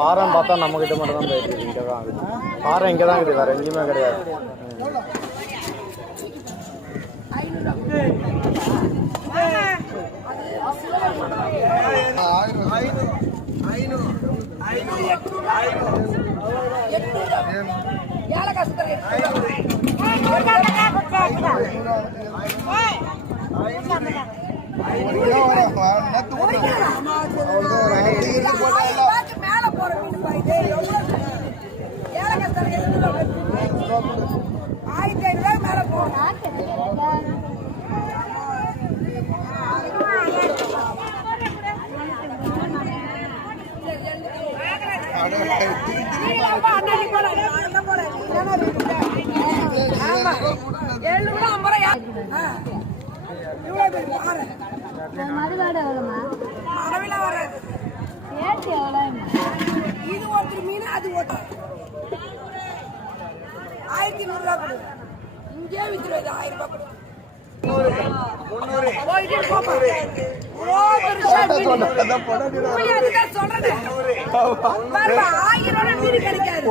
பாரம் பார்த்தா நம்ம கிட்ட மட்டும் தான் போயிருக்கு. இங்கே தான் ஆகுது. பாரம் இங்கே தான் இருக்குது, வேற எங்கேயுமே கிடையாது. இங்கே வித்துருவது 1000 ரூபாய் சொல்றேன். 1000 கிடைக்காது.